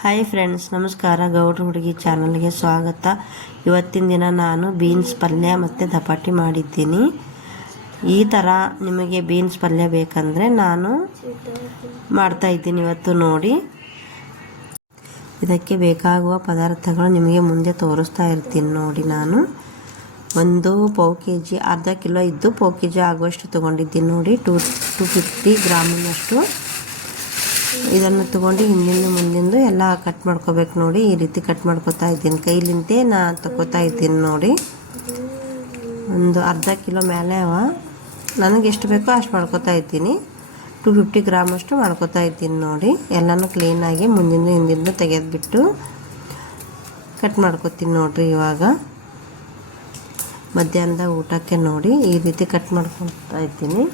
Hi friends, ನಮಸ್ಕಾರ. ಗೌಡ್ರ ಹುಡುಗಿ ಚಾನಲ್ಗೆ ಸ್ವಾಗತ. ಇವತ್ತಿನ ದಿನ ನಾನು ಬೀನ್ಸ್ ಪಲ್ಯ ಮತ್ತು ದಪಾಟಿ ಮಾಡಿದ್ದೀನಿ. ಈ ಥರ ನಿಮಗೆ ಬೀನ್ಸ್ ಪಲ್ಯ ಬೇಕಂದರೆ ನಾನು ಮಾಡ್ತಾಯಿದ್ದೀನಿ ಇವತ್ತು. ನೋಡಿ, ಇದಕ್ಕೆ ಬೇಕಾಗುವ ಪದಾರ್ಥಗಳು ನಿಮಗೆ ಮುಂದೆ ತೋರಿಸ್ತಾ ಇರ್ತೀನಿ. ನೋಡಿ, ನಾನು ಒಂದು ಪಾವು ಕೆ ಜಿ, ಅರ್ಧ ಕಿಲೋ ಇದ್ದು ಪಾವು ಕೆ ಜಿ ಆಗುವಷ್ಟು ತೊಗೊಂಡಿದ್ದೀನಿ. ನೋಡಿ, 250 ಗ್ರಾಮಿನಷ್ಟು ಇದನ್ನು ತೊಗೊಂಡು ಹಿಂದಿಂದ ಮುಂದಿಂದು ಎಲ್ಲ ಕಟ್ ಮಾಡ್ಕೋಬೇಕು. ನೋಡಿ, ಈ ರೀತಿ ಕಟ್ ಮಾಡ್ಕೋತಾ ಇದ್ದೀನಿ. ಕೈಲಿಂತೆ ನಾನು ತಗೋತಾ ಇದ್ದೀನಿ. ನೋಡಿ, ಒಂದು ಅರ್ಧ ಕಿಲೋ ಮೇಲೆ ನನಗೆ ಎಷ್ಟು ಬೇಕೋ ಅಷ್ಟು ಮಾಡ್ಕೋತಾ ಇದ್ದೀನಿ. 250 ಗ್ರಾಮ್ ಅಷ್ಟು ಮಾಡ್ಕೋತಾ ಇದ್ದೀನಿ. ನೋಡಿ, ಎಲ್ಲನೂ ಕ್ಲೀನಾಗಿ ಮುಂದಿಂದ ಹಿಂದಿಂದ ತೆಗೆದುಬಿಟ್ಟು ಕಟ್ ಮಾಡ್ಕೋತೀನಿ. ನೋಡಿರಿ, ಇವಾಗ ಮಧ್ಯಾಹ್ನದ ಊಟಕ್ಕೆ ನೋಡಿ ಈ ರೀತಿ ಕಟ್ ಮಾಡ್ಕೊತಾ ಇದ್ದೀನಿ.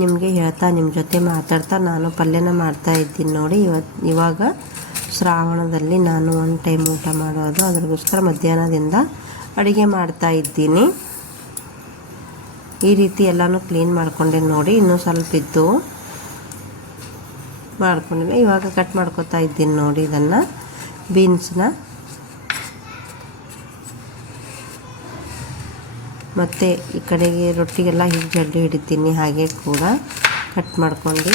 ನಿಮಗೆ ಹೇಳ್ತಾ ನಿಮ್ಮ ಜೊತೆ ಮಾತಾಡ್ತಾ ನಾನು ಪಲ್ಯನ ಮಾಡ್ತಾ ಇದ್ದೀನಿ. ನೋಡಿ, ಇವಾಗ ಶ್ರಾವಣದಲ್ಲಿ ನಾನು 1 ಟೈಮ್ ಊಟ ಮಾಡೋದು, ಅದಕ್ಕೋಸ್ಕರ ಮಧ್ಯಾಹ್ನದಿಂದ ಅಡುಗೆ ಮಾಡ್ತಾ ಇದ್ದೀನಿ. ಈ ರೀತಿ ಎಲ್ಲನೂ ಕ್ಲೀನ್ ಮಾಡ್ಕೊಂಡೆ. ನೋಡಿ, ಇನ್ನೂ ಸ್ವಲ್ಪ ಇದ್ದು ಮಾಡ್ಕೊಂಡಿಲ್ಲ. ಇವಾಗ ಕಟ್ ಮಾಡ್ಕೊತಾ ಇದ್ದೀನಿ. ನೋಡಿ, ಇದನ್ನು ಬೀನ್ಸ್ನ ಮತ್ತು ಈ ಕಡೆಗೆ ರೊಟ್ಟಿಗೆಲ್ಲ ಹೀಗೆ ಜಡ್ಡಿ ಹಿಡಿತೀನಿ. ಹಾಗೆ ಕೂಡ ಕಟ್ ಮಾಡ್ಕೊಂಡು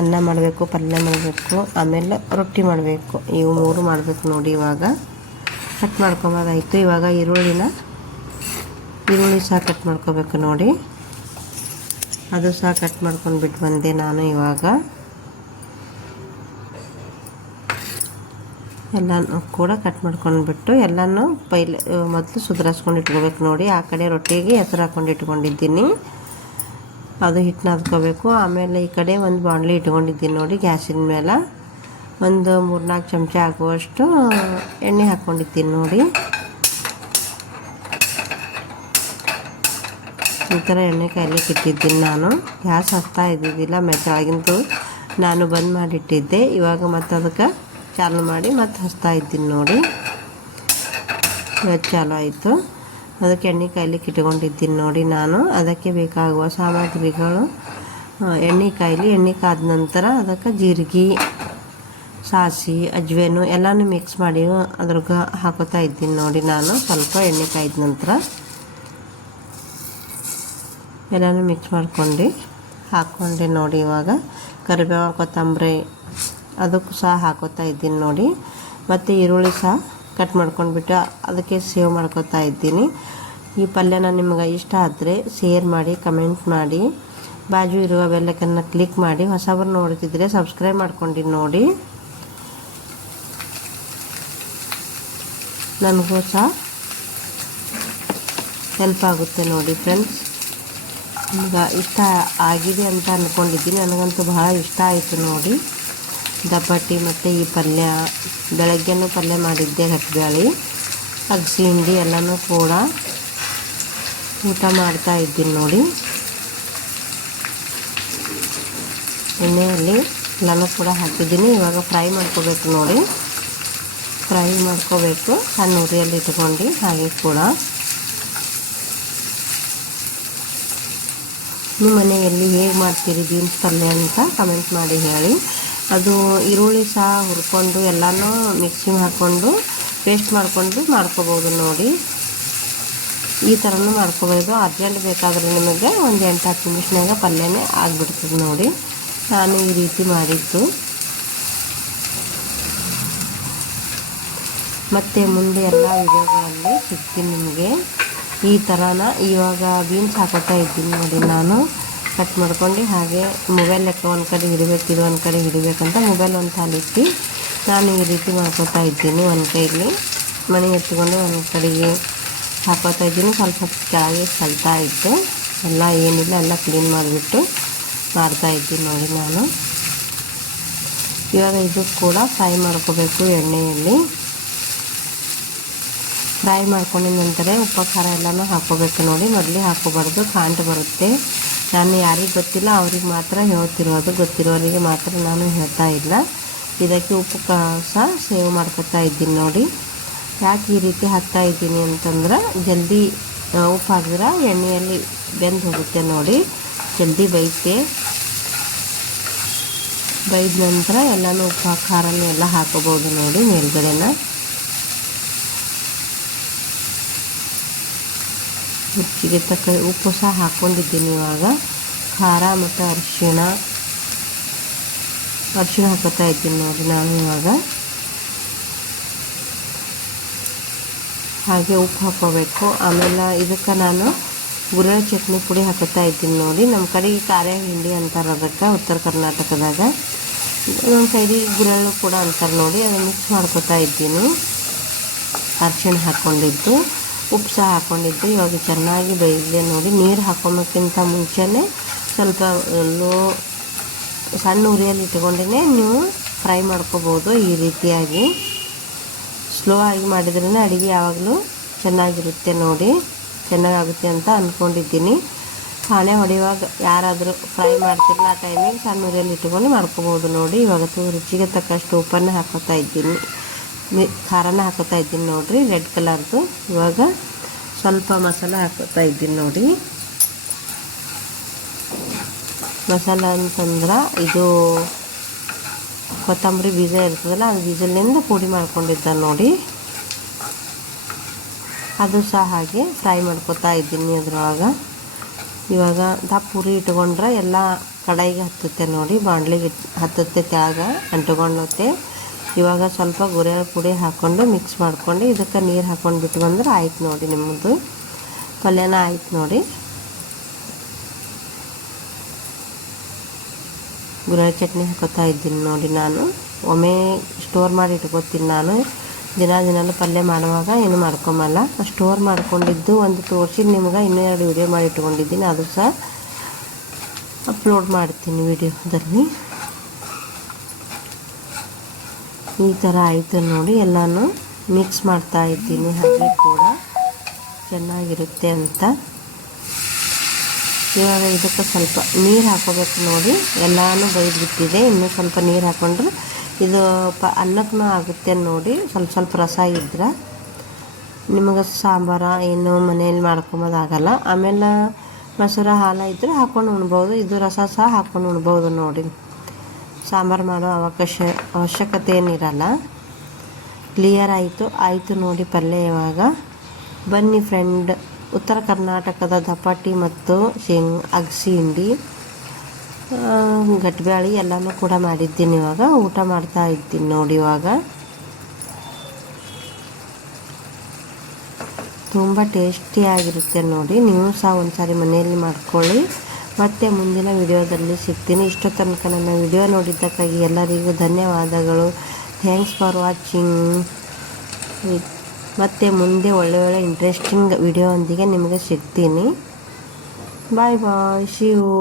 ಅನ್ನ ಮಾಡಬೇಕು, ಪಲ್ಯ ಮಾಡಬೇಕು, ಆಮೇಲೆ ರೊಟ್ಟಿ ಮಾಡಬೇಕು. ಇವು 3 ಮಾಡಬೇಕು. ನೋಡಿ, ಇವಾಗ ಕಟ್ ಮಾಡ್ಕೊಬೋದಾಯಿತು. ಇವಾಗ ಈರುಳ್ಳಿ ಸಹ ಕಟ್ ಮಾಡ್ಕೋಬೇಕು. ನೋಡಿ, ಅದು ಸಹ ಕಟ್ ಮಾಡ್ಕೊಂಡ್ಬಿಟ್ಟು ಬಂದೆ ನಾನು. ಇವಾಗ ಎಲ್ಲನೂ ಕೂಡ ಕಟ್ ಮಾಡ್ಕೊಂಡ್ಬಿಟ್ಟು ಎಲ್ಲನೂ ಮೊದಲು ಸುಧಾರಿಸ್ಕೊಂಡು ಇಟ್ಕೋಬೇಕು. ನೋಡಿ, ಆ ಕಡೆ ರೊಟ್ಟಿಗೆ ಹೆಸರು ಹಾಕ್ಕೊಂಡು ಇಟ್ಕೊಂಡಿದ್ದೀನಿ, ಅದು ಹಿಟ್ಟು ನಾದ್ಕೋಬೇಕು. ಆಮೇಲೆ ಈ ಕಡೆ ಒಂದು ಬಾಣಲಿ ಇಟ್ಕೊಂಡಿದ್ದೀನಿ. ನೋಡಿ, ಗ್ಯಾಸಿನ ಮೇಲೆ ಒಂದು 3-4 ಚಮಚ ಆಗುವಷ್ಟು ಎಣ್ಣೆ ಹಾಕ್ಕೊಂಡಿದ್ದೀನಿ. ನೋಡಿ, ಈ ಥರ ಎಣ್ಣೆ ಕಾಯ್ಲಿಕ್ಕೆ ಇಟ್ಟಿದ್ದೀನಿ. ನಾನು ಗ್ಯಾಸ್ ಹಚ್ತಾ ಇದ್ದಿದ್ದಿಲ್ಲ, ಮೆತ್ತವಾಗಿಂದು ನಾನು ಬಂದ್ ಮಾಡಿಟ್ಟಿದ್ದೆ. ಇವಾಗ ಮತ್ತು ಅದಕ್ಕೆ ಚಾಲು ಮಾಡಿ ಮತ್ತು ಹಚ್ತಾ ಇದ್ದೀನಿ. ನೋಡಿ, ಇವತ್ತು ಚಾಲು ಆಯಿತು. ಅದಕ್ಕೆ ಎಣ್ಣೆ ಕಾಯ್ಲಿಕ್ಕೆ ಇಟ್ಕೊಂಡಿದ್ದೀನಿ. ನೋಡಿ, ನಾನು ಅದಕ್ಕೆ ಬೇಕಾಗುವ ಸಾಮಗ್ರಿಗಳು ಎಣ್ಣೆ ಕಾದ ನಂತರ ಅದಕ್ಕೆ ಜೀರಿಗೆ, ಸಾಸಿವೆ, ಅಜ್ವೇನು ಎಲ್ಲನೂ ಮಿಕ್ಸ್ ಮಾಡಿ ಅದ್ರಾಗ ಹಾಕೋತಾ ಇದ್ದೀನಿ. ನೋಡಿ, ನಾನು ಸ್ವಲ್ಪ ಎಣ್ಣೆ ಕಾಯ್ದ ನಂತರ ಎಲ್ಲನೂ ಮಿಕ್ಸ್ ಹಾಕ್ಕೊಂಡೆ. ನೋಡಿ, ಇವಾಗ ಕರಿಬೇವು, ಕೊತ್ತಂಬರಿ ಅದಕ್ಕೂ ಸಹ ಹಾಕೋತಾ ಇದ್ದೀನಿ. ನೋಡಿ, ಮತ್ತು ಈರುಳ್ಳಿ ಸಹ ಕಟ್ ಮಾಡ್ಕೊಂಡ್ಬಿಟ್ಟು ಅದಕ್ಕೆ ಸೇವ್ ಮಾಡ್ಕೋತಾ ಇದ್ದೀನಿ. ಈ ಪಲ್ಯನ ನಿಮ್ಗೆ ಇಷ್ಟ ಆದರೆ ಶೇರ್ ಮಾಡಿ, ಕಮೆಂಟ್ ಮಾಡಿ, ಬಾಜು ಇರುವ ಬೆಲ್ಲೈಕನ್ನ ಕ್ಲಿಕ್ ಮಾಡಿ. ಹೊಸಬರು ನೋಡ್ತಿದ್ರೆ ಸಬ್ಸ್ಕ್ರೈಬ್ ಮಾಡ್ಕೊಂಡು ನೋಡಿ, ನನಗೂ ಸಹ ಹೆಲ್ಪ್ ಆಗುತ್ತೆ. ನೋಡಿ ಫ್ರೆಂಡ್ಸ್, ನಿಮ್ಗೆ ಇಷ್ಟ ಆಗಿದೆ ಅಂತ ಅಂದ್ಕೊಂಡಿದ್ದೀನಿ. ನನಗಂತೂ ಬಹಳ ಇಷ್ಟ ಆಯಿತು. ನೋಡಿ, ದಪಾಟಿ ಮತ್ತು ಈ ಪಲ್ಯ ಬೆಳಗ್ಗೆನೂ ಪಲ್ಯ ಮಾಡಿದ್ದೆ, ಹಟ್ಬ್ಯಾಳಿ, ಅಗಸಿ ಹಿಂಡಿ ಎಲ್ಲನೂ ಕೂಡ ಊಟ ಮಾಡ್ತಾ ಇದ್ದೀನಿ. ನೋಡಿ, ಎಣ್ಣೆಯಲ್ಲಿ ಎಲ್ಲನೂ ಕೂಡ ಹಾಕಿದ್ದೀನಿ. ಇವಾಗ ಫ್ರೈ ಮಾಡ್ಕೋಬೇಕು. ನೋಡಿ, ಫ್ರೈ ಮಾಡ್ಕೋಬೇಕು ಸಣ್ಣ ಉರಿಯಲ್ಲಿ ಇಟ್ಕೊಂಡು. ಹಾಗೆ ಕೂಡ ನಿಮ್ಮ ಮನೆಯಲ್ಲಿ ಹೇಗೆ ಮಾಡ್ತೀರಿ ಬೀನ್ಸ್ ಪಲ್ಯ ಅಂತ ಕಮೆಂಟ್ ಮಾಡಿ ಹೇಳಿ. ಅದು ಈರುಳ್ಳಿ ಸಹ ಹುರ್ಕೊಂಡು ಎಲ್ಲನೂ ಮಿಕ್ಸಿಂಗ್ ಹಾಕ್ಕೊಂಡು ಪೇಸ್ಟ್ ಮಾಡ್ಕೋಬೋದು. ನೋಡಿ, ಈ ಥರನೂ ಮಾಡ್ಕೋಬೋದು. ಅರ್ಜೆಂಟ್ ಬೇಕಾದರೆ ನಿಮಗೆ ಒಂದು 8-10 ನಿಮಿಷನಾಗ ಪಲ್ಯನೇ ಆಗಿಬಿಡ್ತದೆ. ನೋಡಿ, ನಾನು ಈ ರೀತಿ ಮಾಡಿದ್ದು. ಮತ್ತು ಮುಂದೆ ಎಲ್ಲ ವಿಡಿಯೋಗಳಲ್ಲಿ ಸಿಗ್ತೀನಿ ನಿಮಗೆ. ಈ ಥರನ ಇವಾಗ ಬೀನ್ಸ್ ಹಾಕೋತಾ ಇದ್ದೀನಿ. ನೋಡಿ, ನಾನು ಕಟ್ ಮಾಡ್ಕೊಂಡು ಹಾಗೆ ಮೊಬೈಲ್ ಲೆಕ್ಕ ಒಂದು ಕಡೆ ಹಿಡಿಬೇಕು, ಇದು ಒಂದು ಕಡೆ ಹಿಡಿಬೇಕಂತ ಮೊಬೈಲ್ ಒಂದು ತಾಲಿಟ್ಟು ನಾನು ಈ ರೀತಿ ಮಾಡ್ಕೋತಾ ಇದ್ದೀನಿ. ಒಂದು ಕೈಲಿ ಮಣಿ ಎತ್ಕೊಂಡು ಒಂದು ಕಡೆಗೆ ಹಾಕೋತಾ ಇದ್ದೀನಿ. ಸ್ವಲ್ಪ ಕೆಳಗೆ ಕಲ್ತಾ ಇತ್ತು, ಎಲ್ಲ ಏನಿಲ್ಲ ಎಲ್ಲ ಕ್ಲೀನ್ ಮಾಡಿಬಿಟ್ಟು ಮಾಡ್ತಾಯಿದ್ದೀನಿ. ನೋಡಿ, ನಾನು ಇವಾಗ ಇದು ಕೂಡ ಫ್ರೈ ಮಾಡ್ಕೋಬೇಕು ಎಣ್ಣೆಯಲ್ಲಿ. ಫ್ರೈ ಮಾಡ್ಕೊಂಡಿದ ನಂತರ ಉಪ್ಪು ಖಾರ ಎಲ್ಲನೂ ಹಾಕ್ಕೋಬೇಕು. ನೋಡಿ, ಮೊದಲೇ ಹಾಕ್ಕೋಬಾರ್ದು, ಕಾಂಟ್ ಬರುತ್ತೆ. ನಾನು ಯಾರಿಗೆ ಗೊತ್ತಿಲ್ಲ ಅವ್ರಿಗೆ ಮಾತ್ರ ಹೇಳ್ತಿರೋದು, ಗೊತ್ತಿರೋರಿಗೆ ಮಾತ್ರ ನಾನು ಹೇಳ್ತಾ ಇಲ್ಲ. ಇದಕ್ಕೆ ಉಪ್ಪು ಸಹ ಸೇವ್ ಮಾಡ್ಕೊತಾ ಇದ್ದೀನಿ. ನೋಡಿ, ಯಾಕೆ ಈ ರೀತಿ ಹಾಕ್ತಾ ಇದ್ದೀನಿ ಅಂತಂದ್ರೆ ಜಲ್ದಿ ಉಪ್ಪು ಹಾಕಿದ್ರೆ ಎಣ್ಣೆಯಲ್ಲಿ ಬೆಂದು ಹೋಗುತ್ತೆ. ನೋಡಿ, ಜಲ್ದಿ ಬೈತೆ. ಬೈದ ನಂತರ ಎಲ್ಲನೂ ಉಪ್ಪು ಖಾರನೂ ಎಲ್ಲ ಹಾಕೋಬೋದು ನೋಡಿ ಮೇಲ್ಗಡೆನ. ರುಚಿಗೆ ತಕ್ಕ ಉಪ್ಪು ಸಹ ಹಾಕ್ಕೊಂಡಿದ್ದೀನಿ. ಇವಾಗ ಖಾರ ಮತ್ತು ಅರಿಶಿಣ ಹಾಕೋತಾ ಇದ್ದೀನಿ ನೋಡಿ ನಾನು ಇವಾಗ. ಹಾಗೆ ಉಪ್ಪು ಹಾಕ್ಕೋಬೇಕು. ಆಮೇಲೆ ಇದಕ್ಕೆ ನಾನು ಗುರೆಳ್ಳು ಚಟ್ನಿ ಪುಡಿ ಹಾಕೋತಾ ಇದ್ದೀನಿ ನೋಡಿ. ನಮ್ಮ ಕಡೆಗೆ ಖಾರ ಹಿಂಡಿ ಅಂತಾರೆ ಅದಕ್ಕೆ, ಉತ್ತರ ಕರ್ನಾಟಕದಾಗ. ನಮ್ಮ ಸೈಡಿಗೆ ಗುರೆಳ್ಳು ಕೂಡ ಅಂತಾರೆ ನೋಡಿ. ಅದನ್ನು ಮಿಕ್ಸ್ ಮಾಡ್ಕೋತಾ ಇದ್ದೀನಿ. ಅರಿಶಿಣ ಹಾಕ್ಕೊಂಡಿದ್ದು, ಉಪ್ಪು ಸಹ ಹಾಕ್ಕೊಂಡಿದ್ದು. ಇವಾಗ ಚೆನ್ನಾಗಿ ಬೇಯಿಸಿದೆ ನೋಡಿ. ನೀರು ಹಾಕ್ಕೊಳಕ್ಕಿಂತ ಮುಂಚೆನೇ ಸ್ವಲ್ಪ ಸಣ್ಣ ಉರಿಯಲ್ಲಿ ಇಟ್ಕೊಂಡೇ ನೀವು ಫ್ರೈ ಮಾಡ್ಕೋಬೋದು. ಈ ರೀತಿಯಾಗಿ ಸ್ಲೋ ಆಗಿ ಮಾಡಿದ್ರೇ ಅಡುಗೆ ಯಾವಾಗಲೂ ಚೆನ್ನಾಗಿರುತ್ತೆ ನೋಡಿ. ಚೆನ್ನಾಗಾಗುತ್ತೆ ಅಂತ ಅಂದ್ಕೊಂಡಿದ್ದೀನಿ. ಪಾನೆ ಹೊಡೆಯುವಾಗ ಯಾರಾದರೂ ಫ್ರೈ ಮಾಡ್ತಿರಲ್ಲ ಆ ಟೈಮಿಗೆ ಸಣ್ಣ ಉರಿಯಲ್ಲಿ ಇಟ್ಕೊಂಡು ಮಾಡ್ಕೋಬೋದು ನೋಡಿ. ಇವಾಗ ರುಚಿಗೆ ತಕ್ಕಷ್ಟು ಉಪ್ಪನ್ನು ಹಾಕೋತಾ ಇದ್ದೀನಿ, ಖಾರನ ಹಾಕೋತಾ ಇದ್ದೀನಿ ನೋಡಿರಿ, ರೆಡ್ ಕಲರ್ದು. ಇವಾಗ ಸ್ವಲ್ಪ ಮಸಾಲ ಹಾಕೋತಾ ಇದ್ದೀನಿ ನೋಡಿ. ಮಸಾಲ ಅಂತಂದ್ರೆ ಇದು ಕೊತ್ತಂಬರಿ ಬೀಜ ಇರ್ತದಲ್ಲ, ಅದು ಬೀಜದಿಂದ ಪುಡಿ ಮಾಡ್ಕೊಂಡಿದ್ದ ನೋಡಿ. ಅದು ಸಹ ಹಾಗೆ ಫ್ರೈ ಮಾಡ್ಕೊತಾ ಇದ್ದೀನಿ ಅದ್ರೊಳಗೆ. ಇವಾಗ ಪುರಿ ಇಟ್ಕೊಂಡ್ರೆ ಎಲ್ಲ ಕಡಾಯಿಗೆ ಹತ್ತುತ್ತೆ ನೋಡಿ, ಬಾಣಲಿಗೆ ಹತ್ತುತ್ತೆ, ತೆಳಗ ಅಂಟ್ಕೊಳ್ಳುತ್ತೆ. ಇವಾಗ ಸ್ವಲ್ಪ ಗುರೆಳ್ಳು ಪುಡಿ ಹಾಕ್ಕೊಂಡು ಮಿಕ್ಸ್ ಮಾಡ್ಕೊಂಡು ಇದಕ್ಕೆ ನೀರು ಹಾಕ್ಕೊಂಡು ಬಿಟ್ಟು ಬಂದ್ರೆ ಆಯ್ತು ನೋಡಿ, ನಿಮ್ಮದು ಪಲ್ಯನ ಆಯ್ತು ನೋಡಿ. ಗುರೆಳ್ಳು ಚಟ್ನಿ ಹಾಕೋತಾ ಇದ್ದೀನಿ ನೋಡಿ ನಾನು. ಒಮ್ಮೆ ಸ್ಟೋರ್ ಮಾಡಿ ಇಟ್ಕೋತೀನಿ ನಾನು. ದಿನಲೂ ಪಲ್ಯ ಮಾಡುವಾಗ ಏನು ಮಾಡ್ಕೊಂಬಲ್ಲ. ಸ್ಟೋರ್ ಮಾಡ್ಕೊಂಡಿದ್ದು ಒಂದು ತೋರಿಸಿ ನಿಮ್ಗೆ ಇನ್ನೂ 2 ವಿಡಿಯೋ ಮಾಡಿ ಇಟ್ಕೊಂಡಿದ್ದೀನಿ. ಅದು ಸಹ ಅಪ್ಲೋಡ್ ಮಾಡ್ತೀನಿ ವಿಡಿಯೋದಲ್ಲಿ. ಈ ಥರ ಆಯಿತು ನೋಡಿ. ಎಲ್ಲನೂ ಮಿಕ್ಸ್ ಮಾಡ್ತಾ ಇದ್ದೀನಿ, ಹಾಗೆ ಕೂಡ ಚೆನ್ನಾಗಿರುತ್ತೆ ಅಂತ. ಇವಾಗ ಇದಕ್ಕೆ ಸ್ವಲ್ಪ ನೀರು ಹಾಕೋಬೇಕು ನೋಡಿ. ಎಲ್ಲನೂ ಬೈದ್ಬಿಟ್ಟಿದೆ. ಇನ್ನೂ ಸ್ವಲ್ಪ ನೀರು ಹಾಕ್ಕೊಂಡ್ರೆ ಇದು ಅನ್ನಕ್ಕೂ ಆಗುತ್ತೆ ನೋಡಿ. ಸ್ವಲ್ಪ ರಸ ಇದ್ರೆ ನಿಮಗೆ ಸಾಂಬಾರ ಏನು ಮನೆಯಲ್ಲಿ ಮಾಡ್ಕೊಂಬೋದಾಗಲ್ಲ. ಆಮೇಲೆ ಮೊಸರು ಹಾಲು ಇದ್ದರೆ ಹಾಕ್ಕೊಂಡು ಉಣ್ಬೋದು. ಇದು ರಸ ಸಹ ಹಾಕ್ಕೊಂಡು ಉಣ್ಬೋದು ನೋಡಿ. ಸಾಂಬಾರು ಮಾಡೋ ಅವಶ್ಯಕತೆ ಏನಿರಲ್ಲ. ಕ್ಲಿಯರ್ ಆಯಿತು ನೋಡಿ ಪಲ್ಯ. ಇವಾಗ ಬನ್ನಿ ಫ್ರೆಂಡ್, ಉತ್ತರ ಕರ್ನಾಟಕದ ದಪಾಟಿ ಮತ್ತು ಅಗಸಿ ಹಿಂಡಿ, ಗಟ್ಬ್ಯಾಳಿ ಎಲ್ಲನೂ ಕೂಡ ಮಾಡಿದ್ದೀನಿ. ಇವಾಗ ಊಟ ಮಾಡ್ತಾ ಇದ್ದೀನಿ ನೋಡಿ. ಇವಾಗ ತುಂಬ ಟೇಸ್ಟಿಯಾಗಿರುತ್ತೆ ನೋಡಿ. ನೀವು ಸಹ ಒಂದ್ಸಾರಿ ಮನೆಯಲ್ಲಿ ಮಾಡ್ಕೊಳ್ಳಿ. ಮತ್ತೆ ಮುಂದಿನ ವಿಡಿಯೋದಲ್ಲಿ ಸಿಗ್ತೀನಿ. ಇಷ್ಟೋ ತನಕ ನನ್ನ ವಿಡಿಯೋ ನೋಡಿದ್ದಕ್ಕಾಗಿ ಎಲ್ಲರಿಗೂ ಧನ್ಯವಾದಗಳು. Thanks for watching. ಮತ್ತು ಮುಂದೆ ಒಳ್ಳೆ ಇಂಟ್ರೆಸ್ಟಿಂಗ್ ವಿಡಿಯೋದೊಂದಿಗೆ ನಿಮಗೆ ಸಿಗ್ತೀನಿ. ಬಾಯ್ ಬಾಯ್, ಸಿ ಯು.